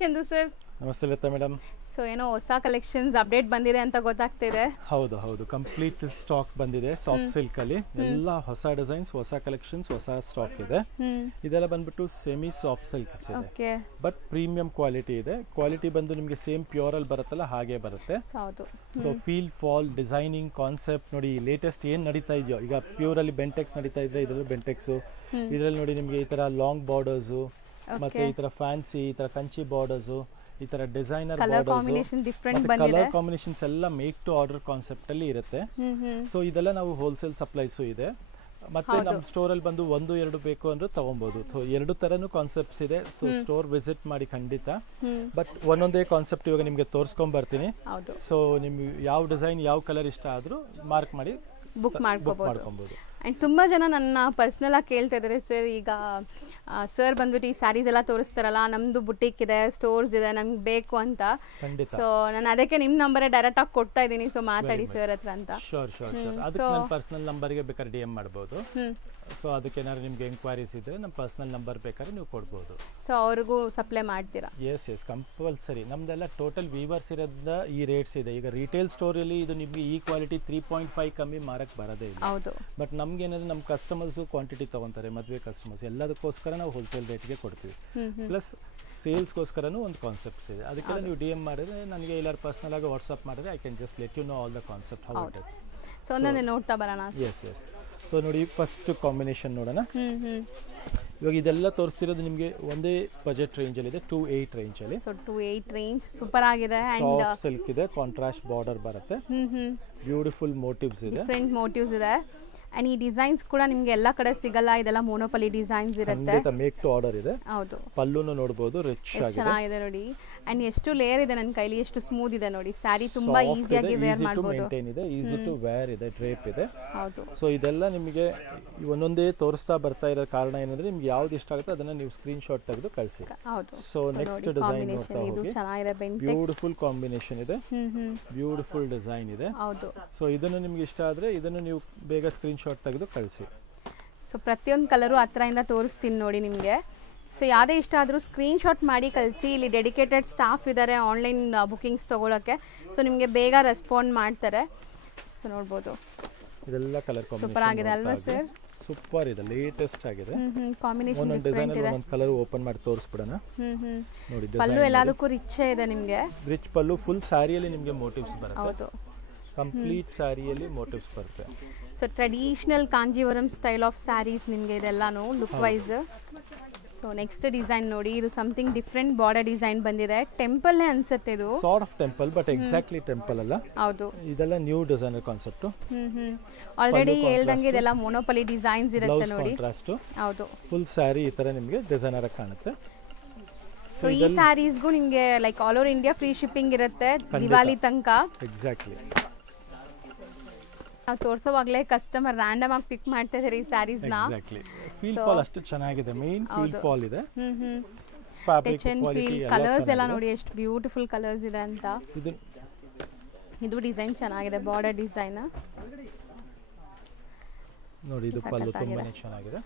Chandu sir ನಮಸ್ತೆ Lata madam. So ಏನೋ ಹೊಸ ಕಲೆಕ್ಷನ್ಸ್ ಅಪ್ಡೇಟ್ ಬಂದಿದೆ ಅಂತ ಗೊತ್ತಾಗ್ತಿದೆ. ಹೌದು ಕಂಪ್ಲೀಟ್ ಸ್ಟಾಕ್ ಬಂದಿದೆ ಸಾಫ್ಟ್ ಸಿಲ್ಕ್ ಅಲ್ಲಿ. ಎಲ್ಲ ಹೊಸ ಡಿಸೈನ್ಸ್, ಹೊಸ ಕಲೆಕ್ಷನ್ಸ್, ಹೊಸ ಸ್ಟಾಕ್ ಇದೆ. ಇದೆಲ್ಲ ಬಂದ್ಬಿಟ್ಟು ಸೆಮಿ ಸಾಫ್ಟ್ ಸಿಲ್ಕ್ ಇದೆ, ಬಟ್ ಪ್ರೀಮಿಯಂ ಕ್ವಾಲಿಟಿ ಇದೆ. ಕ್ವಾಲಿಟಿ ಬಂದು ನಿಮಗೆ ಸೇಮ್ ಪ್ಯೂರ್ ಅಲ್ಲಿ ಬರುತ್ತಲ್ಲ ಹಾಗೆ ಬರುತ್ತೆ. So feel fall designing concept ನೋಡಿ, ಲೇಟೆಸ್ಟ್ ಏನ್ ನಡೀತಾ ಇದೆಯೋ ಈಗ ಪ್ಯೂರ್ ಅಲ್ಲಿ ಬೆಂಟೆಕ್ಸ್ ನಡೀತಾ ಇದ್ರೆ ಇದರಲ್ಲಿ ಬೆಂಟೆಕ್ಸ್, ಇದರಲ್ಲಿ ನೋಡಿ ನಿಮಗೆ ಈ ತರ ಲಾಂಗ್ ಬಾರ್ಡರ್ಸ್, ಮತ್ತೆ ಈ ತರ ಫ್ಯಾನ್ಸಿ, ಈ ತರ ಕಂಚಿ ಬಾರ್ಡರ್ಸ್, ಈ ತರ ಡಿಸೈನರ್ ಕಲರ್ ಕಾಂಬಿನೇಷನ್ಸ್ ಎಲ್ಲ ಮೇಕ್ ಟು ಆರ್ಡರ್ ಕಾನ್ಸೆಪ್ಟ್ ಅಲ್ಲಿ ಇರುತ್ತೆ. ಸೊ ಇದೆಲ್ಲ ನಾವು ಹೋಲ್ಸೇಲ್ ಸಪ್ಲೈಸ್ ಇದೆ. ಮತ್ತೆ ನಮ್ಮ ಸ್ಟೋರ್ ಅಲ್ಲಿ ಬಂದು 1-2 ಬೇಕು ಅಂದ್ರೆ ತಗೊಬಹುದು. ಎರಡು ತರನು ಕಾನ್ಸೆಪ್ಟ್ಸ್ ಇದೆ. ಸೊ ಸ್ಟೋರ್ ವಿಸಿಟ್ ಮಾಡಿ ಖಂಡಿತ. ಬಟ್ ಒಂದೊಂದೇ ಕಾನ್ಸೆಪ್ಟ್ ಇವಾಗ ನಿಮ್ಗೆ ತೋರಿಸ್ಕೊಂಡ್ ಬರ್ತೀನಿ. ಸೊ ನಿಮ್ಗೆ ಯಾವ ಡಿಸೈನ್ ಯಾವ ಕಲರ್ ಇಷ್ಟ ಆದ್ರೂ ಮಾರ್ಕ್ ಮಾಡಿ ಬುಕ್ ಮಾಡ್ಕೋಬಹುದು. ಅಂಡ್ ತುಂಬಾ ಜನ ನನ್ನ ಪರ್ಸನಲ್ ಆಗಿ ಕೇಳ್ತಾ ಇದ್ದಾರೆ, ಸರ್ ಈಗ ಸರ್ ಬಂದ್ಬಿಟ್ಟು ಈ ಸ್ಯಾರೀಸ್ ಎಲ್ಲ ತೋರಿಸ್ತಾರಲ್ಲ, ನಮ್ದು ಬುಟಿಕ್ ಇದೆ, ಸ್ಟೋರ್ಸ್ ಇದೆ, ನಮ್ಗೆ ಬೇಕು ಅಂತ. ಸೊ ನಾನು ಅದಕ್ಕೆ ನಿಮ್ ನಂಬರ್ ಡೈರೆಕ್ಟ್ ಆಗಿ ಕೊಡ್ತಾ ಇದ್ದೀನಿ. ಸೊ ಮಾತಾಡಿ ಸರ್ ಹತ್ರ ಅಂತ. ಅದಕ್ಕೆ ನನ್ನ ಪರ್ಸನಲ್ ನಂಬರ್ಗೆ ಬೇಕಾದ್ರೆ DM ಮಾಡಬಹುದು. ಸೊ ಅದಕ್ಕೆ ಏನಾದ್ರು ನಿಮ್ಗೆ ಎಂಕ್ವೈರೀಸ್ ಇದ್ರೆ ನಮ್ಮ ಪರ್ಸನಲ್ ನಂಬರ್ ಬೇಕಾದ್ರೆ ನೀವು ಕೊಡ್ಬೋದು. ಸೊ ಅವ್ರಿಗೂ ಸಪ್ಲೈ ಮಾಡ್ತೀರಾ? Yes compulsory. ನಮ್ದೆಲ್ಲ ಟೋಟಲ್ ವೀವರ್ಸ್ ಇರೋದ್ರಿಂದ ಈ ರೇಟ್ಸ್ ಇದೆ. ಈಗ ರಿಟೇಲ್ ಸ್ಟೋರ್ ಅಲ್ಲಿ ಇದು ನಿಮ್ಗೆ ಈ ಕ್ವಾಲಿಟಿ 3.5 ಕಮ್ಮಿ ಮಾರಕ್ ಬರೋದೇ ಇಲ್ಲ. ಬಟ್ ನಮ್ಗೆ ಏನಂದ್ರೆ ನಮ್ಮ ಕಸ್ಟಮರ್ಸ್ ಕ್ವಾಂಟಿಟಿ ತಗೊಂತಾರೆ, ಮದುವೆ ಕಸ್ಟಮರ್ಸ್, ಎಲ್ಲದಕ್ಕೋಸ್ಕರ ನಾವು ಹೋಲ್ಸೇಲ್ ರೇಟ್ಗೆ ಕೊಡ್ತೀವಿ. ಪ್ಲಸ್ ಸೇಲ್ಸ್ಗೋಸ್ಕರನೂ ಒಂದು ಕಾನ್ಸೆಪ್ಟ್ಸ್ ಇದೆ. ಅದಕ್ಕೆಲ್ಲ ನೀವು DM ಮಾಡಿದ್ರೆ ನನಗೆ ಎಲ್ಲರೂ ಪರ್ಸನಲ್ ಆಗಿ ವಾಟ್ಸ್ಆಪ್ ಮಾಡಿದ್ರೆ I can just let you know all the concept how it is. So ಒಂದೊಂದೇ ನೋಡ್ತಾ ಬರೋಣ. ಎಸ್ ಸೊ ನೋಡಿ, ಫಸ್ಟ್ ಕಾಂಬಿನೇಷನ್ ನೋಡೋಣ. ಇವಾಗ ಇದೆಲ್ಲ ತೋರಿಸ್ತಿರೋದು ನಿಮಗೆ ಒಂದೇ ಬಜೆಟ್ ರೇಂಜ್ ಅಲ್ಲಿ ಇದೆ, 2.8 ರೇಂಜ್ ಅಲ್ಲಿ. ಸೊ 2.8 ರೇಂಜ್ ಸೂಪರ್ ಆಗಿದೆ. ಸಾಫ್ಟ್ ಸಿಲ್ಕ್ ಇದೆ, ಕಾಂಟ್ರಾಸ್ಟ್ ಬಾರ್ಡರ್ ಬರುತ್ತೆ, ಬ್ಯೂಟಿಫುಲ್ ಮೋಟಿವ್ಸ್ ಇದೆ, ಡಿಫರೆಂಟ್ ಮೋಟಿವ್ಸ್ ಇದೆ. ಅಂಡ್ ಈ ಡಿಸೈನ್ಸ್ ಕೂಡ ನಿಮಗೆ ಎಲ್ಲ ಕಡೆ ಸಿಗಲ್ಲ, ಇದೆಲ್ಲ ಮೋನೋಪಲಿ ಡಿಸೈನ್ಸ್ ಇರುತ್ತೆ. ಮೇಕ್ ಟು ಆರ್ಡರ್ ಇದೆ. ಹೌದು, ಪಲ್ಲುನು ನೋಡಬಹುದು, ರಿಚ್ ಆಗಿದೆ, ಚೆನ್ನಾಗಿದೆ ನೋಡಿ. ಅಂಡ್ ಎಷ್ಟು ಲೇಯರ್ ಇದೆ ನನ್ನ ಕೈಲಿ, ಎಷ್ಟು ಸ್ಮೂತ್ ಇದೆ ನೋಡಿ. ಸ್ಯಾರಿ ತುಂಬಾ ಈಸಿಯಾಗಿ ವೇರ್ ಮಾಡಬಹುದು, ಈಸಿ ಟು ವೇರ್ ಇದೆ, ಡ್ರೇಪ್ ಇದೆ. ಹೌದು. ಸೊ ಇದೆಲ್ಲ ನಿಮಗೆ ಒಂದೊಂದೇ ತೋರಿಸ್ತಾ ಬರ್ತಾ ಇರೋ ಕಾರಣ ಏನಂದ್ರೆ ನಿಮ್ಗೆ ಯಾವ್ದು ಇಷ್ಟ ಆಗುತ್ತೆ ಅದನ್ನ ನೀವು ಸ್ಕ್ರೀನ್ ಶಾಟ್ ತೆಗೆದು ಕಳಿಸಿ. ಹೌದು. ಸೊ ನೆಕ್ಸ್ಟ್ ಡಿಸೈನ್ ನೋಡ್ತಾ ಹೋಗಿ. ಬ್ಯೂಟಿಫುಲ್ ಕಾಂಬಿನೇಷನ್ ಇದೆ, ಬ್ಯೂಟಿಫುಲ್ ಡಿಸೈನ್ ಇದೆ. ಹೌದು. ಸೊ ಇದನ್ನು ನಿಮ್ಗೆ ಇಷ್ಟ ಆದ್ರೆ ಇದನ್ನು ನೀವು ಬೇಗ ಸ್ಕ್ರೀನ್ ಶಾಟ್ ತೆಗೆದು ಕಳಿಸಿ. ಸೊ ಪ್ರತಿಯೊಂದು ಕಲರು ಹತ್ರದಿಂದ ತೋರಿಸ್ತೀನಿ ನೋಡಿ ನಿಮಗೆ. ಸೊ ಯಾವುದೇ ಇಷ್ಟ ಆದರೂ ಸ್ಕ್ರೀನ್ ಶಾಟ್ ಮಾಡಿ ಕಳಿಸಿ. ಇಲ್ಲಿ ಡೆಡಿಕೇಟೆಡ್ ಸ್ಟಾಫ್ ಇದ್ದಾರೆ ಆನ್ಲೈನ್ ಬುಕಿಂಗ್ಸ್ ತೊಗೊಳಕ್ಕೆ. ಸೊ ನಿಮಗೆ ಬೇಗ ರೆಸ್ಪಾಂಡ್ ಮಾಡ್ತಾರೆ. ಸೊ ನೋಡ್ಬೋದು, ಇದೆಲ್ಲ ಕಲರ್ ಕಾಂಬಿನೇಷನ್ ಸೂಪರ್ ಆಗಿದೆ ಅಲ್ವಾ ಸರ್? ಸೂಪರ್ ಇದೆ, ಲೇಟೆಸ್ಟ್ ಆಗಿದೆ. ಕಾಂಬಿನೇಷನ್ ಡಿಸೈನ್ ಒಂದು ಕಲರ್ ಓಪನ್ ಮಾಡಿ ತೋರಿಸ್ಬಿಡೋಣ. ನೋಡಿ, ಪಲ್ಲು ಎಲ್ಲದಕ್ಕೂ ರಿಚ್ ಇದೆ ನಿಮಗೆ. ರಿಚ್ ಪಲ್ಲು, ಫುಲ್ ಸ್ಯಾರಿಯಲ್ಲಿ ನಿಮಗೆ ಮೋಟಿವ್ಸ್ ಬರುತ್ತೆ. ಹೌದು, ಕಂಪ್ಲೀಟ್ ಸ್ಯಾರಿಯಲ್ಲಿ ಮೋಟಿವ್ಸ್ ಬರುತ್ತೆ. So traditional Kanjeevaram style of sarees ನಿಮಗೆ ಇದೆಲ್ಲಾನು look wise. So next design ನೋಡಿ, ಇದು ಸಮಥಿಂಗ್ ಡಿಫರೆಂಟ್ ಬಾರ್ಡರ್ ಡಿಸೈನ್ ಬಂದಿದೆ. ಟೆಂಪಲ್ ಅನ್ಸುತ್ತೆ ಇದು, sort of temple, but exactly temple ಅಲ್ಲ. ಹೌದು, ಇದೆಲ್ಲ ನ್ಯೂ ಡಿಸೈನರ್ ಕಾನ್ಸೆಪ್ಟ್. ಆಲ್ರೆಡಿ ಹೇಳ್ದಂಗೆ ಇದೆಲ್ಲ ಮೋನೋಪಲಿ ಡಿಸೈನ್ಸ್ ಇರುತ್ತೆ ನೋಡಿ. ಹೌದು, ಫುಲ್ ಸ್ಯಾರಿ ಈ ತರ ನಿಮಗೆ ಡಿಸೈನರ್ ಆಗಿ ಕಾಣುತ್ತೆ. ಸೊ ಈ ಸ್ಯಾರೀಸ್ಗೂ ನಿಮಗೆ like all over India free shipping ಇರುತ್ತೆ ದಿವಾಲಿ ತನಕ. ಎಕ್ಸಾಕ್ಟ್ಲಿ. ನಾವು ತೋರಿಸೋವಾಗಲೇ ಕಸ್ಟಮರ್ ರ್ಯಾಂಡಮ್ ಆಗಿ ಪಿಕ್ ಮಾಡ್ತಾ ಇದ್ದಾರೆ ಈ ಸ್ಯಾರೀಸ್ ನ. ಎಕ್ಸಾಕ್ಟ್ಲಿ. ಫೀಲ್ ಫಾಲ್ ಅಷ್ಟು ಚೆನ್ನಾಗಿದೆ, ಮೇನ್ ಫೀಲ್ ಫಾಲ್ ಇದೆ. ಟಚ್ ಅಂಡ್ ಫೀಲ್ ಕಲರ್ಸ್ ಎಲ್ಲ ನೋಡಿ ಎಷ್ಟು ಬ್ಯೂಟಿಫುಲ್ ಕಲರ್ಸ್ ಇದೆ ಅಂತ. ಇದು ಡಿಸೈನ್ ಚೆನ್ನಾಗಿದೆ, ಬಾರ್ಡರ್ ಡಿಸೈನ್ ನೋಡಿ. ಇದು ಪಲ್ಲು ತುಂಬಾನೇ ಚೆನ್ನಾಗಿದೆ.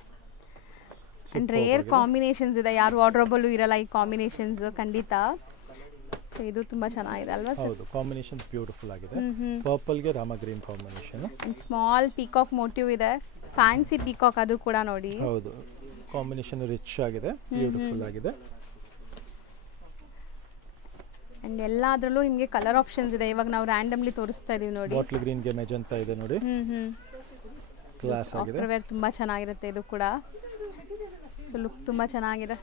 ಅಂಡ್ ರೇರ್ ಕಾಂಬಿನೇಷನ್ಸ್ ಇದೆ, ಯಾರು ವಾರ್ಡ್ರೋಬಲ್ ಇರಲ್ಲ ಈ ಕಾಂಬಿನೇಷನ್ಸ್ ಖಂಡಿತ. ಸೊ ಇದು ತುಂಬಾ ಚೆನ್ನಾಗಿದೆ ಅಲ್ವಾ ಸರ್? ಹೌದು, ಕಾಂಬಿನೇಷನ್ ಬ್ಯೂಟಿಫುಲ್ ಆಗಿದೆ. ಪರ್ಪಲ್ ಗೆ Rama green combination. And small peacock motive ಇದೆ, ಫ್ಯಾನ್ಸಿ ಪೀಕಾಕ್ ಅದು ಕೂಡ ನೋಡಿ. ಹೌದು, ಕಾಂಬಿನೇಷನ್ ರಿಚ್ ಆಗಿದೆ, ಬ್ಯೂಟಿಫುಲ್ ಆಗಿದೆ. ಅಂಡ್ ಎಲ್ಲಾದ್ರಲ್ಲೂ ನಿಮಗೆ ಕಲರ್ ಆಪ್ಷನ್ಸ್ ಇದೆ. ಇವಾಗ ನಾವು ರ್ಯಾಂಡಮ್ಲಿ ತೋರಿಸ್ತಾ ಇದೀವಿ ನೋಡಿ. ಬಾಟಲ್ ಗ್ರೀನ್ ಗೆ ಮೆಜೆಂಟಾ ಇದೆ ನೋಡಿ, ಕ್ಲಾಸ್ ಆಗಿದೆ. ವೇರ್ ತುಂಬಾ ಚೆನ್ನಾಗಿರುತ್ತೆ ಇದು ಕೂಡ. ಸೊ ಲುಕ್ ತುಂಬಾ ಚೆನ್ನಾಗಿದೆ.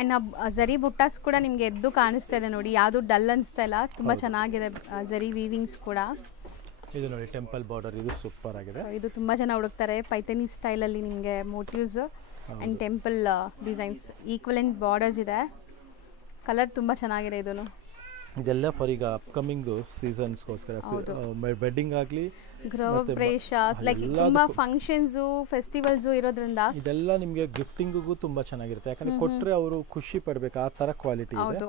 ಅಂಡ್ ಝರಿ ಬುಟ್ಟಾಸ್ ಕೂಡ ನಿಮ್ಗೆ ಎದ್ದು ಕಾಣಿಸ್ತಾ ಇದೆ ನೋಡಿ, ಯಾವುದು ಡಲ್ ಅನ್ಸ್ತಾ ಇಲ್ಲ, ತುಂಬಾ ಚೆನ್ನಾಗಿದೆ ಝರಿ ವೀವಿಂಗ್ಸ್ ಕೂಡ. ಇದು ನೋಡಿ ಟೆಂಪಲ್ ಬಾರ್ಡರ್, ಇದು ಸೂಪರ್ ಆಗಿದೆ. ಇದು ತುಂಬಾ ಜನ ಹುಡುಕ್ತಾರೆ ಪೈಥಾನಿ ಸ್ಟೈಲ್ ಅಲ್ಲಿ ನಿಮಗೆ motives and temple designs, equivalent borders ಇದೆ. ಕಲರ್ ತುಂಬಾ ಚೆನ್ನಾಗಿದೆ ಇದನ್ನು. ಇದೆಲ್ಲ ಫಾರ್ ಈಗ ಅಪ್ಕಮಿಂಗ್ ಸೀಸನ್ಸ್ಗೋಸ್ಕರ, ವೆಡ್ಡಿಂಗ್ ಆಗಲಿ, ಗೃಹಪ್ರವೇಶ, ಲೈಕ್ ತುಂಬಾ ಫಂಕ್ಷನ್ಸ್ ಫೆಸ್ಟಿವಲ್ಸ್ ಇರೋದ್ರಿಂದ ಇದೆಲ್ಲ ನಿಮಗೆ ಗಿಫ್ಟಿಂಗ್ಗೂ ತುಂಬಾ ಚೆನ್ನಾಗಿರುತ್ತೆ. ಯಾಕಂದ್ರೆ ಕೊಟ್ರೆ ಅವರು ಖುಷಿ ಪಡಬೇಕು, ಆ ತರ ಕ್ವಾಲಿಟಿ ಇದೆ.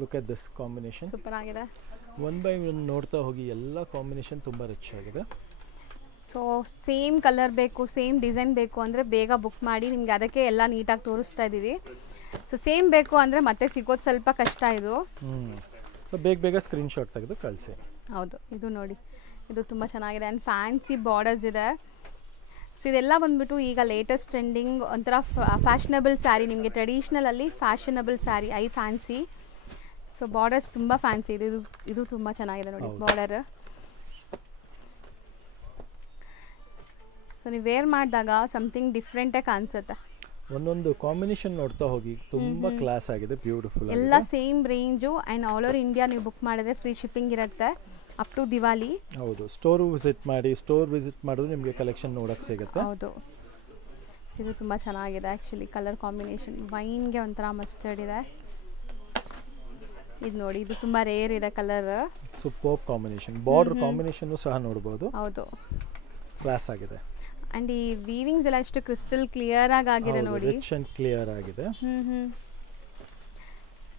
Look at this combination, super ಆಗಿದೆ. ಒನ್ ಬೈ ಒನ್ ನೋಡ್ತಾ ಹೋಗಿ, ಎಲ್ಲ ಕಾಂಬಿನೇಷನ್ ತುಂಬಾ ರಿಚ್ ಆಗಿದೆ. ಸೊ ಸೇಮ್ ಕಲರ್ ಬೇಕು, ಸೇಮ್ ಡಿಸೈನ್ ಬೇಕು ಅಂದರೆ ಬೇಗ ಬುಕ್ ಮಾಡಿ, ನಿಮಗೆ ಅದಕ್ಕೆ ಎಲ್ಲ ನೀಟಾಗಿ ತೋರಿಸ್ತಾ ಇದ್ದೀವಿ. ಸೊ ಸೇಮ್ ಬೇಕು ಅಂದರೆ ಮತ್ತೆ ಸಿಗೋದು ಸ್ವಲ್ಪ ಕಷ್ಟ ಇದು. ಸೊ ಬೇಗ ಸ್ಕ್ರೀನ್ಶಾಟ್ ತೆಗೆದು ಕಳಿಸಿ. ಹೌದು, ಇದು ನೋಡಿ, ಇದು ತುಂಬ ಚೆನ್ನಾಗಿದೆ ಆ್ಯಂಡ್ ಫ್ಯಾನ್ಸಿ ಬಾರ್ಡರ್ಸ್ ಇದೆ. ಸೊ ಇದೆಲ್ಲ ಬಂದ್ಬಿಟ್ಟು ಈಗ ಲೇಟೆಸ್ಟ್ ಟ್ರೆಂಡಿಂಗ್ ಒಂಥರ ಫ್ಯಾಷನಬಲ್ ಸ್ಯಾರಿ, ನಿಮಗೆ ಟ್ರೆಡಿಷ್ನಲಲ್ಲಿ fashionable saree, I fancy. So borders ತುಂಬ ಫ್ಯಾನ್ಸಿ ಇದೆ. ಇದು ತುಂಬ ಚೆನ್ನಾಗಿದೆ ನೋಡಿ ಬಾರ್ಡರ್. ಸೊ ನೀವು ವೇರ್ ಮಾಡಿದಾಗ ಸಮಥಿಂಗ್ ಡಿಫ್ರೆಂಟೇ ಕಾಣಿಸುತ್ತೆ. ಒಂದೊಂದು ಕಾಂಬಿನೇಷನ್ ನೋಡ್ತಾ ಹೋಗಿ, ತುಂಬ ಕ್ಲಾಸ್ ಆಗಿದೆ, ಬ್ಯೂಟಿಫುಲ್. ಎಲ್ಲ same range and all over India ನೀವು ಬುಕ್ ಮಾಡಿದ್ರೆ ಫ್ರೀ ಶಿಪ್ಪಿಂಗ್ ಇರುತ್ತೆ ಅಪ್ ಟು ದಿವಾಲಿ. ಹೌದು, ಸ್ಟೋರ್ ವಿಸಿಟ್ ಮಾಡಿದ್ರೆ ನಿಮಗೆ ಕಲೆಕ್ಷನ್ ನೋಡಕ್ಕೆ ಸಿಗುತ್ತೆ. ಹೌದು, ಇದು ತುಂಬ ಚೆನ್ನಾಗಿದೆ ಆ್ಯಕ್ಚುಲಿ. ಕಲರ್ ಕಾಂಬಿನೇಷನ್ ವೈನ್ಗೆ ಒಂಥರ ಮಸ್ಟರ್ಡ್ ಇದೆ. ಇದು ನೋಡಿ, ಇದು ತುಂಬ ರೇರ್ ಇದೆ colour. Super combination, border combination ಸಹ ನೋಡಬಹುದು. ಹೌದು, ಕ್ಲಾಸ್ ಆಗಿದೆ. ಅಂಡ್ ಈ ವೀವಿಂಗ್ಸ್ ಎಲ್ಲ ಎಷ್ಟು ಕ್ರಿಸ್ಟಲ್ ಕ್ಲಿಯರ್ ಆಗಿದೆ ನೋಡಿ, ರಿಚ್ ಅಂಡ್ ಕ್ಲಿಯರ್ ಆಗಿದೆ.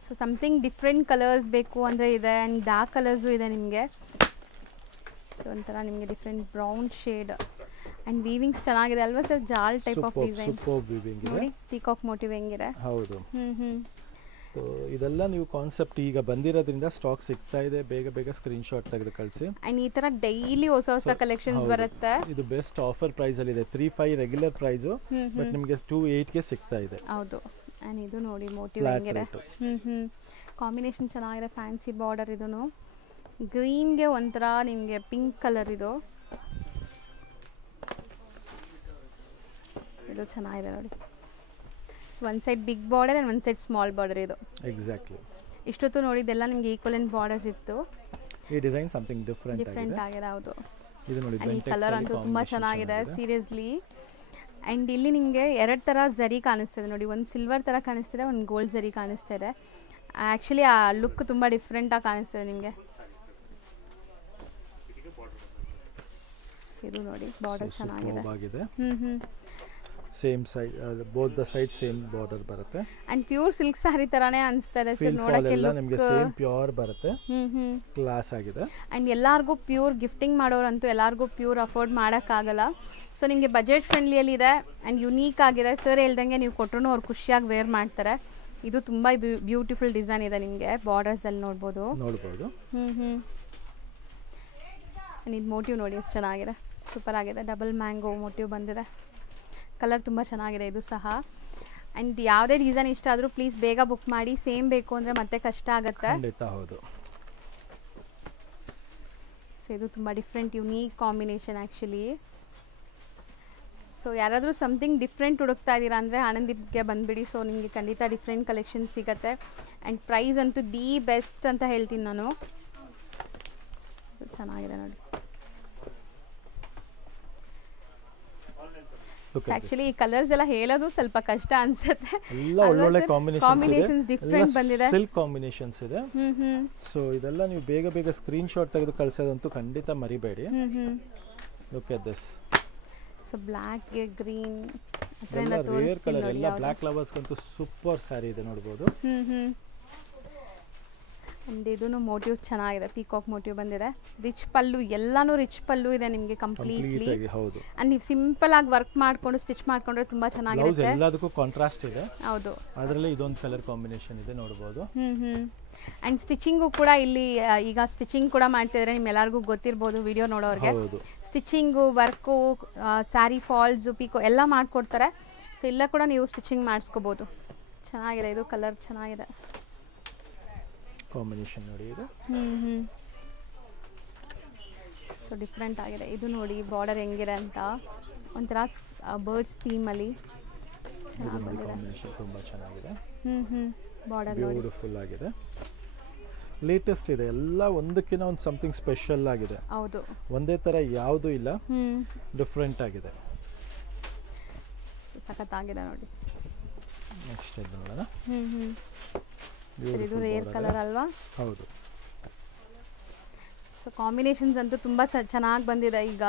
ಸೊ ಸಮಥಿಂಗ್ ಡಿಫ್ರೆಂಟ್ ಕಲರ್ಸ್ ಬೇಕು ಅಂದರೆ ಇದೆ ಆ್ಯಂಡ್ ಡಾರ್ಕ್ ಕಲರ್ಸು ಇದೆ ನಿಮಗೆ. ಒಂಥರ ನಿಮಗೆ different brown shade and weavings ಚೆನ್ನಾಗಿದೆ ಅಲ್ವಾ ಸರ್? ಜಾಲ್ ಟೈಪ್ ಆಫ್ ಡಿಸೈನ್ ನೋಡಿ, ಪೀಕಾಕ್ ಮೋಟಿವ್ ಹೆಂಗಿದೆ. ಹೌದು. ಸೊ ಇದೆಲ್ಲ ನೀವು ಕಾನ್ಸೆಪ್ಟ್ ಈಗ ಬಂದಿರೋದ್ರಿಂದ ಸ್ಟಾಕ್ ಸಿಗ್ತಾ ಇದೆ, ಬೇಗ ಸ್ಕ್ರೀನ್ಶಾಟ್ ತೆಗೆದು ಕಳಿಸಿ. ಆ್ಯಂಡ್ ಈ ಥರ ಡೈಲಿ ಹೊಸ ಕಲೆಕ್ಷನ್ಸ್ ಬರುತ್ತೆ. ಇದು ಬೆಸ್ಟ್ ಆಫರ್ ಪ್ರೈಸ್ ಅಲ್ಲಿ ಇದೆ. 3,500 ರೆಗ್ಯುಲರ್ ಪ್ರೈಸು, ಬಟ್ ನಿಮಗೆ 2,800ಗೆ ಸಿಗ್ತಾ ಇದೆ. ಹೌದು. ಆ್ಯಂಡ್ ಇದು ನೋಡಿ ಮೋಟಿವ್ ಹೆಂಗಿದೆ. ಕಾಂಬಿನೇಷನ್ ಚೆನ್ನಾಗಿದೆ, ಫ್ಯಾನ್ಸಿ ಬಾರ್ಡರ್. ಇದೂ ಗ್ರೀನ್ಗೆ ಒಂಥರ ನಿಮಗೆ ಪಿಂಕ್ ಕಲರ್. ಇದು ಚೆನ್ನಾಗಿದೆ ನೋಡಿ. One side big border and one side small border. ಇದು ಎಕ್ಸಾಕ್ಟ್ಲಿ ಇಷ್ಟೊತ್ತು ನೋಡಿದ್ದೆಲ್ಲ ನಿಮಗೆ ಈಕ್ವಲೆಂಟ್ ಬಾರ್ಡರ್ಸ್ ಇತ್ತು. ಈ ಡಿಸೈನ್ ಸಮಥಿಂಗ್ ಡಿಫರೆಂಟ್ ಆಗಿದೆ. ಹೌದು, ಇದು ನೋಡಿ, ಈ ಕಲರ್ ಅಂತೂ ತುಂಬ ಚೆನ್ನಾಗಿದೆ ಸೀರಿಯಸ್ಲಿ. ಆ್ಯಂಡ್ ಇಲ್ಲಿ ನಿಮಗೆ ಎರಡು ಥರ ಜರಿ ಕಾಣಿಸ್ತಿದೆ ನೋಡಿ, ಒಂದು ಸಿಲ್ವರ್ ಥರ ಕಾಣಿಸ್ತಿದೆ, ಒಂದು ಗೋಲ್ಡ್ ಜರಿ ಕಾಣಿಸ್ತಿದೆ. ಆ್ಯಕ್ಚುಲಿ ಆ ಲುಕ್ ತುಂಬ ಡಿಫ್ರೆಂಟಾಗಿ ಕಾಣಿಸ್ತಿದೆ ನಿಮಗೆ. ಇದು ನೋಡಿ ಬಾರ್ಡರ್ ಚೆನ್ನಾಗಿದೆ. Same side, both the side same border ಬರುತ್ತೆ. ಅಂಡ್ ಪ್ಯೂರ್ ಸಿಲ್ಕ್ ಸಾರಿ ತರಾನೇ ಅನಿಸ್ತಾ ಇದೆ ಸರ್ ನೋಡಕ್ಕೆ. ನಿಮಗೆ ಸೇಮ್ ಪ್ಯೂರ್ ಬರುತ್ತೆ, ಕ್ಲಾಸ್ ಆಗಿದೆ. ಅಂಡ್ ಎಲ್ಲರಿಗೂ ಪ್ಯೂರ್ ಗಿಫ್ಟಿಂಗ್ ಮಾಡೋರಂತೂ ಎಲ್ಲರಿಗೂ ಪ್ಯೂರ್ ಅಫೋರ್ಡ್ ಮಾಡೋಕ್ಕಾಗಲ್ಲ. ಸೊ ನಿಮಗೆ ಬಜೆಟ್ ಫ್ರೆಂಡ್ಲಿಯಲ್ಲಿ ಇದೆ ಆ್ಯಂಡ್ ಯುನೀಕ್ ಆಗಿದೆ. ಸರ್ ಹೇಳ್ದಂಗೆ ನೀವು ಕೊಟ್ಟರು ಅವ್ರು ಖುಷಿಯಾಗಿ ವೇರ್ ಮಾಡ್ತಾರೆ. ಇದು ತುಂಬ ಬ್ಯೂಟಿಫುಲ್ ಡಿಸೈನ್ ಇದೆ, ನಿಮಗೆ ಬಾರ್ಡರ್ಸಲ್ಲಿ ನೋಡ್ಬೋದು. ಇದು ಮೋಟಿವ್ ನೋಡಿ ಎಷ್ಟು ಚೆನ್ನಾಗಿದೆ, ಸೂಪರ್ ಆಗಿದೆ. ಡಬಲ್ ಮ್ಯಾಂಗೋ ಮೋಟಿವ್ ಬಂದಿದೆ. ಕಲರ್ ತುಂಬ ಚೆನ್ನಾಗಿದೆ ಇದು ಸಹ. ಆ್ಯಂಡ್ ಯಾವುದೇ ಡಿಸೈನ್ ಇಷ್ಟ ಆದರೂ ಪ್ಲೀಸ್ ಬೇಗ ಬುಕ್ ಮಾಡಿ. ಸೇಮ್ ಬೇಕು ಅಂದರೆ ಮತ್ತೆ ಕಷ್ಟ ಆಗುತ್ತೆ. ಹೌದು. ಸೊ ಇದು ತುಂಬ different unique combination actually. So ಯಾರಾದರೂ ಸಮಥಿಂಗ್ ಡಿಫ್ರೆಂಟ್ ಹುಡುಕ್ತಾ ಇದ್ದೀರಾ ಅಂದರೆ ಆನಂದಿಗೆ ಬಂದುಬಿಡಿ. ಸೊ ನಿಮಗೆ ಖಂಡಿತ ಡಿಫ್ರೆಂಟ್ ಕಲೆಕ್ಷನ್ ಸಿಗುತ್ತೆ. ಆ್ಯಂಡ್ ಪ್ರೈಸ್ ಅಂತೂ ದಿ ಬೆಸ್ಟ್ ಅಂತ ಹೇಳ್ತೀನಿ ನಾನು. ಚೆನ್ನಾಗಿದೆ ನೋಡಿ. ಆಕ್ಚುಲಿ ಈ ಕಲರ್ಸ್ ಎಲ್ಲ ಹೇಳೋದು ಸ್ವಲ್ಪ ಕಷ್ಟ ಅನ್ಸುತ್ತೆ. ಎಲ್ಲ ಒಳ್ಳೊಳ್ಳೆ ಕಾಂಬಿನೇಷನ್ಸ್ ಡಿಫರೆಂಟ್ ಬಂದಿದೆ, ಸಿಲ್ಕ್ ಕಾಂಬಿನೇಷನ್ಸ್ ಇದೆ. ಸೊ ಇದೆಲ್ಲ ನೀವು ಬೇಗ ಸ್ಕ್ರೀನ್ ಶಾಟ್ ತೆಗೆದು ಕಳಿಸೋದಂತೂ ಖಂಡಿತ ಮರಿಬೇಡಿ. Look at this. So black ಗೆ ಗ್ರೀನ್ ರೇರ್ ಕಲರ್, ಎಲ್ಲ ಬ್ಲಾಕ್ ಲವರ್ಸ್ ಅಂತೂ ಸೂಪರ್ ಸ್ಯಾರಿ ಇದೆ ನೋಡಬಹುದು. ಅಂಡ್ ಇದೂ ಮೋಟಿವ್ ಚೆನ್ನಾಗಿದೆ, ಪೀಕಾಕ್ ಮೋಟಿವ್ ಬಂದಿದೆ. ರಿಚ್ ಪಲ್ಲು, ಎಲ್ಲಾನು ರಿಚ್ ಪಲ್ಲು ಇದೆ ನಿಮಗೆ ಕಂಪ್ಲೀಟ್ಲಿ. ಅಂಡ್ ನೀವು ಸಿಂಪಲ್ ಆಗಿ ವರ್ಕ್ ಮಾಡ್ಕೊಂಡು ಸ್ಟಿಚ್ ಮಾಡ್ಕೊಂಡ್ರೆ ತುಂಬಾ ಚೆನ್ನಾಗಿರುತ್ತೆ. ಎಲ್ಲದಕ್ಕೂ ಕಾಂಟ್ರಾಸ್ಟ್ ಇದೆ. ಹೌದು, ಅದರಲ್ಲಿ ಇದೊಂದು ಕಲರ್ ಕಾಂಬಿನೇಷನ್ ಇದೆ ನೋಡಬಹುದು. ಅಂಡ್ ಸ್ಟಿಚಿಂಗು ಕೂಡ ಇಲ್ಲಿ ಈಗ ಸ್ಟಿಚಿಂಗ್ ಕೂಡ ಮಾಡ್ತಿದ್ರೆ ನಿಮ್ಮೆಲ್ಲರಿಗೂ ಗೊತ್ತಿರ್ಬೋದು ವಿಡಿಯೋ ನೋಡೋರಿಗೆ. Stitching, work, saree falls, picot ಎಲ್ಲ ಮಾಡ್ಕೊಡ್ತಾರೆ. ಸೊ ಇಲ್ಲ ಕೂಡ ನೀವು ಸ್ಟಿಚಿಂಗ್ ಮಾಡಿಸ್ಕೋಬಹುದು. ಚೆನ್ನಾಗಿದೆ, ಇದು ಕಲರ್ ಚೆನ್ನಾಗಿದೆ, ಕಾಂಬಿನೇಷನ್ ನೋಡಿ ಇದು. ಸೊ ಡಿಫ್ರೆಂಟ್ ಆಗಿದೆ. ಇದು ನೋಡಿ ಬಾರ್ಡರ್ ಹೆಂಗಿದೆ ಅಂತ, ಒಂಥರ ಬರ್ಡ್ಸ್ ಥೀಮಲ್ಲಿ ಕಾಂಬಿನೇಷನ್ ತುಂಬಾ ಚೆನ್ನಾಗಿದೆ. ಬಾರ್ಡರ್ ಬ್ಯೂಟಿಫುಲ್ ಆಗಿದೆ, ಲೇಟೆಸ್ಟ್ ಇದೆ. ಎಲ್ಲ ಒಂದಕ್ಕಿಂತ ಒಂದು ಸಮಥಿಂಗ್ ಸ್ಪೆಷಲ್ ಆಗಿದೆ. ಹೌದು, ಒಂದೇ ತರ ಯಾವುದು ಇಲ್ಲ, ಡಿಫ್ರೆಂಟ್ ಆಗಿದೆ. ಸಖತ್ತಾಗಿದೆ ನೋಡಿ. ನೆಕ್ಸ್ಟ್ ಇದು ನೋಡೋಣ. ಇದು ರೇರ್ ಕಲರ್ ಅಲ್ವಾ? ಹೌದು. ಸೊ ಕಾಂಬಿನೇಷನ್ಸ್ ಅಂತೂ ತುಂಬ ಚೆನ್ನಾಗಿ ಬಂದಿದೆ ಈಗ.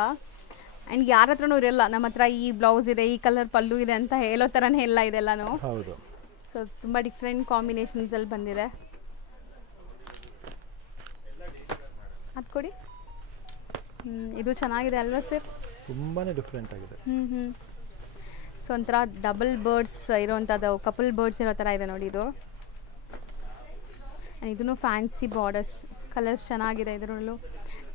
ಆ್ಯಂಡ್ ಯಾರ ಹತ್ರನೂ ಇರಲ್ಲ ನಮ್ಮ ಹತ್ರ ಈ ಬ್ಲೌಸ್ ಇದೆ, ಈ ಕಲರ್ ಪಲ್ಲು ಇದೆ ಅಂತ ಹೇಳೋ ಥರನೇ ಎಲ್ಲ ಇದೆಲ್ಲನೂ. ಹೌದು. ಸೊ ತುಂಬ ಡಿಫ್ರೆಂಟ್ ಕಾಂಬಿನೇಷನ್ಸಲ್ಲಿ ಬಂದಿದೆ. ಅದು ಕೊಡಿ. ಇದು ಚೆನ್ನಾಗಿದೆ ಅಲ್ವಾ ಸರ್? ತುಂಬಾನೇ ಡಿಫ್ರೆಂಟ್ ಆಗಿದೆ. ಸೊ ಒಂಥರ ಡಬಲ್ ಬರ್ಡ್ಸ್ ಇರೋವಂಥದ್ದು, ಕಪಲ್ ಬರ್ಡ್ಸ್ ಇರೋ ಥರ ಇದೆ ನೋಡಿ ಇದು. ಇದನ್ನು ಫ್ಯಾನ್ಸಿ ಬಾರ್ಡರ್ಸ್, ಕಲರ್ಸ್ ಚೆನ್ನಾಗಿದೆ ಇದರಲ್ಲೂ.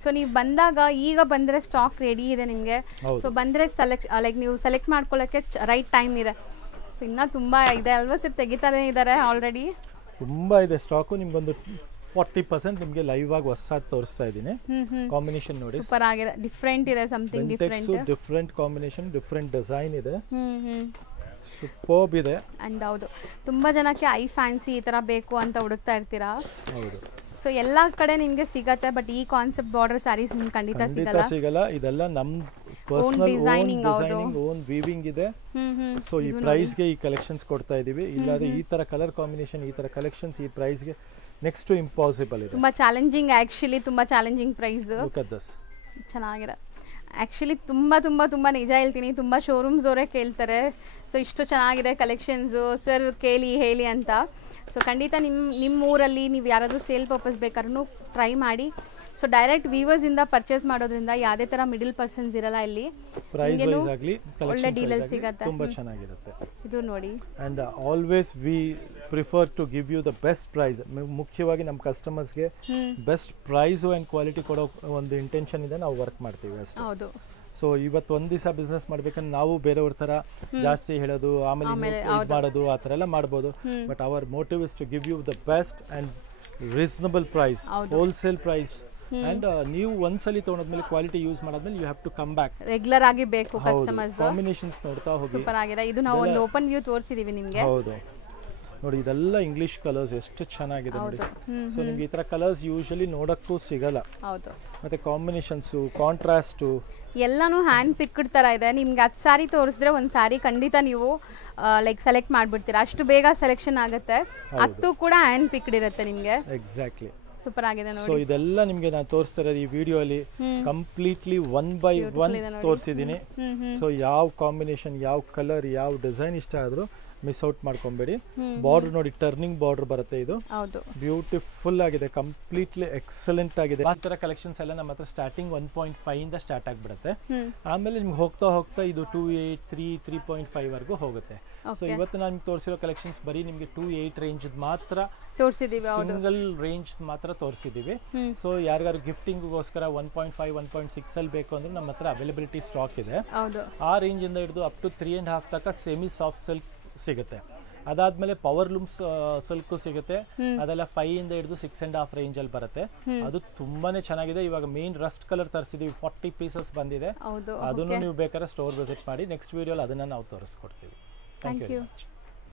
ಸೊ ನೀವು ಬಂದಾಗ ಈಗ ಬಂದರೆ ಸ್ಟಾಕ್ ರೆಡಿ ಇದೆ ನಿಮಗೆ. ಸೊ ಬಂದರೆ ಲೈಕ್ ನೀವು ಸೆಲೆಕ್ಟ್ ಮಾಡ್ಕೊಳ್ಳೋಕ್ಕೆ ರೈಟ್ ಟೈಮ್ ಇದೆ. ಸೊ ಇನ್ನೂ ತುಂಬ ಇದೆ ಅಲ್ವಾ ಸರ್? ತೆಗಿತಾನೆ ಇದ್ದಾರೆ ಆಲ್ರೆಡಿ, ತುಂಬ ಇದೆ ಸ್ಟಾಕು. ನಿಮ್ಗೊಂದು 40% ನಿಮಗೆ ಲೈವ್ ಆಗಿ ಹೊಸ ತೋರಿಸ್ತಾ ಇದ್ದೀನಿ. ಕಾಂಬಿನೇಷನ್ ನೋಡಿ, ಸೂಪರ್ ಆಗಿದೆ, ಡಿಫ್ರೆಂಟ್ ಇದೆ, something different combination, different design ಇದೆ, ಸೂಪರ್ಬ್ ಇದೆ. ಅಂಡ್ ಹೌದು, ತುಂಬಾ ಜನಕ್ಕೆ ಐ ಫ್ಯಾನ್ಸಿ ಈ ತರ ಬೇಕು ಅಂತ ಹುಡುಕ್ತಾ ಇರ್ತೀರಾ. ಹೌದು. ಸೊ ಎಲ್ಲಾ ಕಡೆ ನಿಮಗೆ ಸಿಗತ್ತೆ, ಬಟ್ ಈ ಕಾನ್ಸೆಪ್ಟ್ ಬಾರ್ಡರ್ ಸ್ಯಾರೀಸ್ ನಿಮ್ಗೆ ಖಂಡಿತ ಸಿಗಲ್ಲ. ಇದೆಲ್ಲ ನಮ್ ಪರ್ಸನಲ್ ಡಿಸೈನಿಂಗ್, ಓನ್ ವೀವಿಂಗ್ ಇದೆ. ಸೊ ಈ ಪ್ರೈಸ್ ಗೆ ಈ ಕಲೆಕ್ಷನ್ಸ್ ಕೊಡ್ತಾ ಇದೀವಿ. ಇಲ್ಲಾದ್ರೆ ಈ ತರ ಕಲರ್ ಕಾಂಬಿನೇಷನ್, ಈ ತರ ಕಲೆಕ್ಷನ್ಸ್ ಈ ಪ್ರೈಸ್ ಗೆ ನೆಕ್ಸ್ಟ್ ಇಂಪಾಸಿಬಲ್ ಇದೆ. ತುಂಬಾ ಚಾಲೆಂಜಿಂಗ್, ಆಕ್ಚುಲಿ ತುಂಬಾ challenging price. Look at this. ಚೆನ್ನಾಗಿದೆ ಆ್ಯಕ್ಚುಲಿ, ತುಂಬ ನಿಜ ಹೇಳ್ತೀನಿ, ತುಂಬ ಶೋರೂಮ್ಸ್ ಅವರೇ ಕೇಳ್ತಾರೆ ಸೊ ಇಷ್ಟು ಚೆನ್ನಾಗಿದೆ ಕಲೆಕ್ಷನ್ಸು ಸರ್, ಕೇಳಿ ಹೇಳಿ ಅಂತ. ಸೊ ಖಂಡಿತ ನಿಮ್ಮ ಊರಲ್ಲಿ ನೀವು ಯಾರಾದರೂ ಸೇಲ್ ಪರ್ಪಸ್ ಬೇಕಾದ್ರೂ ಟ್ರೈ ಮಾಡಿ. ಸೊ ಡೈರೆಕ್ಟ್ ವೀವರ್ಸಿಂದ ಪರ್ಚೇಸ್ ಮಾಡೋದ್ರಿಂದ ಯಾವುದೇ ಥರ ಮಿಡಲ್ ಪರ್ಸನ್ಸ್ ಇರಲ್ಲ ಇಲ್ಲಿ. ಒಳ್ಳೆ ಡೀಲಲ್ಲಿ ಸಿಗುತ್ತೆ, ತುಂಬ ಚೆನ್ನಾಗಿರುತ್ತೆ ಇದು ನೋಡಿ. And always we prefer to give you the best price. ಮುಖ್ಯವಾಗಿ ನಮ್ಮ ಕಸ್ಟಮರ್ಸ್ಗೆ ಬೆಸ್ಟ್ ಪ್ರೈಸು ಆ್ಯಂಡ್ ಕ್ವಾಲಿಟಿ ಕೊಡೋ ಒಂದು ಇಂಟೆನ್ಷನ್ ಇದೆ, ನಾವು ವರ್ಕ್ ಮಾಡ್ತೀವಿ ಅಷ್ಟೇ. ಹೌದು. ಸೊ ಇವತ್ತು ಒಂದು ದಿವಸ ಬಿಸ್ನೆಸ್ ಮಾಡ್ಬೇಕಂದ್ರೆ ನಾವು ಬೇರೆಯವ್ರ ಥರ ಜಾಸ್ತಿ ಹೇಳೋದು, ಆಮೇಲೆ ಮಾಡೋದು, ಆ ಥರ ಎಲ್ಲ ಮಾಡ್ಬೋದು. But our motive is to give you the best and reasonable price, wholesale price. And ನೀವು ಒಂದ್ಸಲಿ ತಗೊಂಡ್ಮೇಲೆ ಕ್ವಾಲಿಟಿ ಯೂಸ್ ಮಾಡಾದ್ಮೇಲೆ you have to come back, regular ಆಗಿ ಬೇಕು ಕಸ್ಟಮರ್ಸ್. ಕಾಂಬಿನೇಷನ್ಸ್ ನೋಡ್ತಾ ಹೋಗಿ. ಸೂಪರ್ ಆಗಿದೆ. ಇದು ನಾವು ಒಂದು ಓಪನ್ ವ್ಯೂ ತೋರಿಸಿದೀವಿ ನಿಮಗೆ. ಹೌದು ನೋಡಿ, ಇದೆಲ್ಲ ಇಂಗ್ಲಿಷ್ ಕಲರ್ಸ್ ಎಷ್ಟು ಚೆನ್ನಾಗಿದೆ ನೋಡಿ. ಸೊ ನಿಮ್ಗೆ ಈ ತರ ಕಲರ್ಸ್ ಯೂಶಲಿ ನೋಡಕ್ಕೂ ಸಿಗಲ್ಲ. ಹೌದು. ಮತ್ತೆ ಕಾಂಬಿನೇಷನ್ಸು, ಕಾಂಟ್ರಾಸ್ಟು ಎಲ್ಲಾನು ಹ್ಯಾಂಡ್ ಪಿಕ್ಡ್ ತರ ಇದೆ. ನಿಮ್ಗೆ 10 ಸಾರಿ ತೋರಿಸಿದ್ರೆ ಒಂದು ಸಾರಿ ಖಂಡಿತ ನೀವು ಲೈಕ್ ಸೆಲೆಕ್ಟ್ ಮಾಡ್ಬಿಡ್ತೀರಾ, ಅಷ್ಟು ಬೇಗ ಸೆಲೆಕ್ಷನ್ ಆಗುತ್ತೆ. 10 ಕೂಡ ಹ್ಯಾಂಡ್ ಪಿಕ್ಡ್ ಇರುತ್ತೆ ನಿಮ್ಗೆ. ಎಕ್ಸಾಕ್ಟ್ಲಿ, ಸೂಪರ್ ಆಗಿದೆ ನೋಡಿ. ಸೊ ಇದೆಲ್ಲ ನಿಮಗೆ ನಾನು ತೋರಿಸ್ತಾ ಇರೋದು ಈ ವಿಡಿಯೋ ಅಲ್ಲಿ ಕಂಪ್ಲೀಟ್ಲಿ 1 by 1 ತೋರಿಸಿದ್ದೀನಿ. ಸೊ ಯಾವ ಕಾಂಬಿನೇಷನ್, ಯಾವ ಕಲರ್, ಯಾವ ಡಿಸೈನ್ ಇಷ್ಟ ಆದ್ರೂ ಮಿಸ್ ಔಟ್ ಮಾಡ್ಕೊಂಬೇಡಿ. ಬಾರ್ಡರ್ ನೋಡಿ, ಟರ್ನಿಂಗ್ ಬಾರ್ಡರ್ ಬರುತ್ತೆ. ಇದು ಬ್ಯೂಟಿಫುಲ್ ಆಗಿದೆ, ಕಂಪ್ಲೀಟ್ಲಿ ಎಕ್ಸಲೆಂಟ್ ಆಗಿದೆ. ಆ ತರ ಕಲೆಕ್ಷನ್ಸ್ ಎಲ್ಲ ನಮ್ಮ ಹತ್ರ ಸ್ಟಾರ್ಟಿಂಗ್ 1.5 ಇಂದ ಸ್ಟಾರ್ಟ್ ಆಗ್ಬಿಡುತ್ತೆ. ಆಮೇಲೆ ನಿಮ್ಗೆ ಹೋಗ್ತಾ ಹೋಗ್ತಾ ಇದು 2.8, 3.5 ವರೆಗೂ ಹೋಗುತ್ತೆ. ಸೊ ಇವತ್ತು ನಾನು ತೋರಿಸಿರೋ ಕಲೆಕ್ಷನ್ಸ್ ಬರೀ ನಿಮ್ಗೆ 2.8 ರೇಂಜ್ ಮಾತ್ರ ತೋರಿಸಿದೀವಿ, ಸಿಂಗಲ್ ರೇಂಜ್ ಮಾತ್ರ ತೋರಿಸಿದೀವಿ. ಸೊ ಯಾರಿಗಾರು ಗಿಫ್ಟಿಂಗ್ಗೋಸ್ಕರ 1.5, 1.6 ಅಲ್ಲಿ ಬೇಕು ಅಂದ್ರೆ ನಮ್ಮ ಹತ್ರ ಅವೈಲಬಿಲಿಟಿ ಸ್ಟಾಕ್ ಇದೆ. ಆ ರೇಂಜ್ ಇಂದ ಹಿಡಿದು ಅಪ್ ಟು 3.5 ತನಕ ಸೆಮಿ ಸಾಫ್ಟ್ ಸಿಲ್ಕ್ ಸಿಗುತ್ತೆ. ಅದಾದ್ಮೇಲೆ ಪವರ್ ಲೂಮ್ಸ್ ಸಿಲ್ಕ್ ಸಿಗುತ್ತೆ. ಅದೆಲ್ಲ 5 ಇಂದ ಹಿಡಿದು 6.5 ರೇಂಜ್ ಅಲ್ಲಿ ಬರುತ್ತೆ. ಅದು ತುಂಬಾನೇ ಚೆನ್ನಾಗಿದೆ. ಇವಾಗ ಮೇನ್ ರಸ್ಟ್ ಕಲರ್ ತರಿಸಿದೀವಿ, 40 ಪೀಸಸ್ ಬಂದಿದೆ. ಅದನ್ನು ನೀವು ಬೇಕಾದ್ರೆ ಸ್ಟೋರ್ ವಿಸಿಟ್ ಮಾಡಿ. ನೆಕ್ಸ್ಟ್ ವಿಡಿಯೋಲಿ ಅದನ್ನ ನಾವು ತೋರಿಸ್ಕೊಡ್ತೀವಿ. Thank you very much.